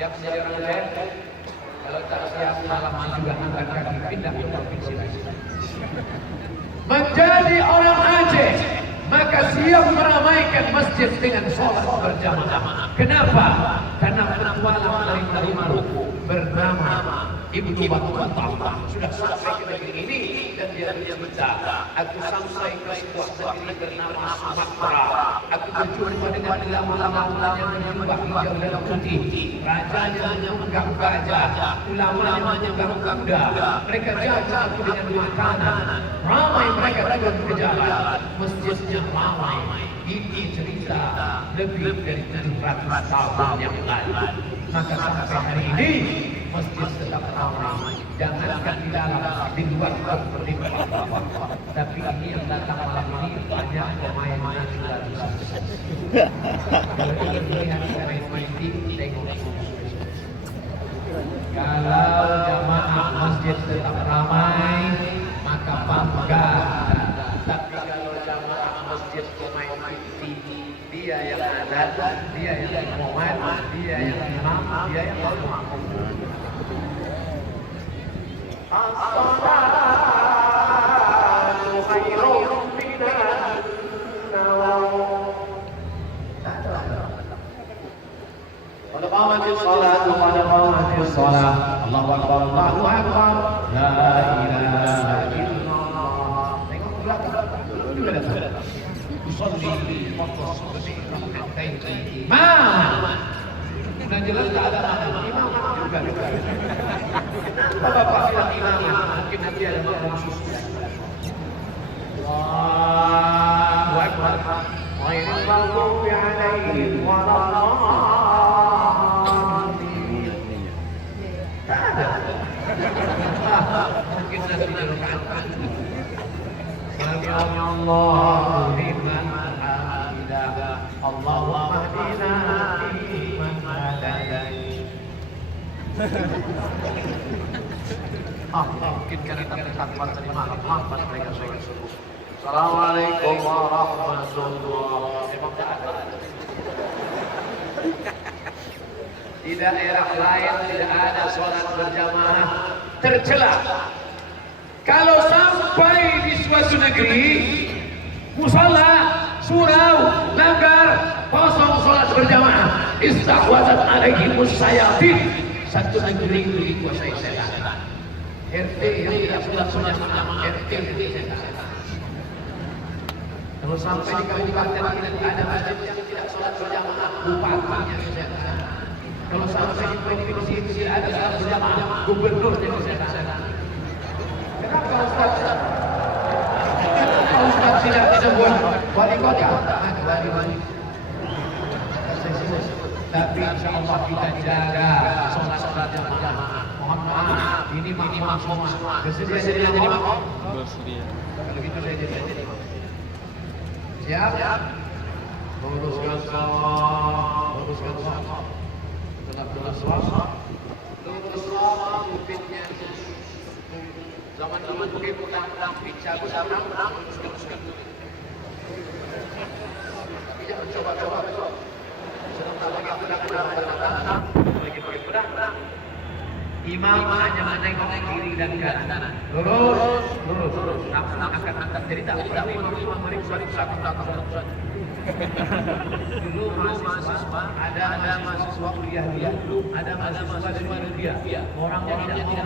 Siap menjadi orang Aceh? Kalau tak siap malam juga angkat kaki pindah ke provinsi lain. Menjadi orang Aceh, maka siap meramaikan masjid dengan sholat berjamaah. Kenapa? Karena petualang dari Maluku bernama Ibnu Battuah sudah sampai ke negeri ini dan dia bercerita, aku sampai ke sebuah negeri bernama Sumatera. Aku berjumpa dengan ulama-ulama yang menyembah hijau dan putih. Rajanya memegang gajah, ulamanya memegang kuda. Mereka jaga aku dengan makanan. Ramai mereka turun ke jalan. Masjidnya ramai. Ini cerita lebih dari 700 tahun yang lalu. Maka sampai hari ini masjid tetap ramai. Jangankan di dalam, di luar seperti itu. Tapi ini yang datang malam ini banyak pemain naturalisasi. Kalau ingin melihat pemain tim, tengok. Kalau jamaah masjid tetap ramai, maka bangga. Tapi kalau jamaah masjid pemain tim, dia yang ada, dia yang imam, dia yang imam, dia yang makmum. As-salatu khairun minan nawm. Qad qamatis salatu qad qamatis salat. Allahu akbar, Allahu akbar. La ilaha illallah. Tengok belakang. Juga datang. Usolli wa usolli rak'atain. Imam. Sudah jelas tak ada imam juga. Bapak bilang imam, mungkin nanti ada khusus. Allahu akbar. Ghairil maghdubi 'alaihim waladdallin. Tak ada. Mungkin nanti di rakaat. Sami Allahu liman hamidah. Allahumma hdina fiman hadait. Mungkin kita bertakwa terima rahmat mereka sholat subuh. Assalamualaikum warahmatullahi wabarakatuh. Di daerah lain tidak ada sholat berjamaah tercela. Kalau sampai di suatu negeri, musala, surau, langgar, kosong sholat berjamaah, istahwazat alaihimus sayatin. Satu negeri itu dikuasai setan. RT yang tidak sholat berjamaah, RT setan. Kalau sampai di kabupaten kita ada masjid yang tidak sholat berjamaah, bupatinya setan. Kalau sampai di provinsi tidak ada sholat berjamaah, gubernurnya setan. Kenapa Ustaz? Ustaz tidak disebut wali kota, wali. Tapi insya Allah kita jaga sholat jamaah. Mohon maaf, ini makmum semua. Bersedia jadi makmum? Bersedia. Kalau gitu saya jadi makmum. Siap? Luruskan sholat. Lurus sholat. Bukitnya. Zaman dulu bukit pedang, pica, pedang, luruskan. Jangan coba. Imam hanya menengok kiri dan kanan. Lurus. Akan angkat jadi tak perlu imam meriksa satu. Dulu mahasiswa ada mahasiswa kuliah dia, ada mahasiswa dari mana dia. Orangnya tidak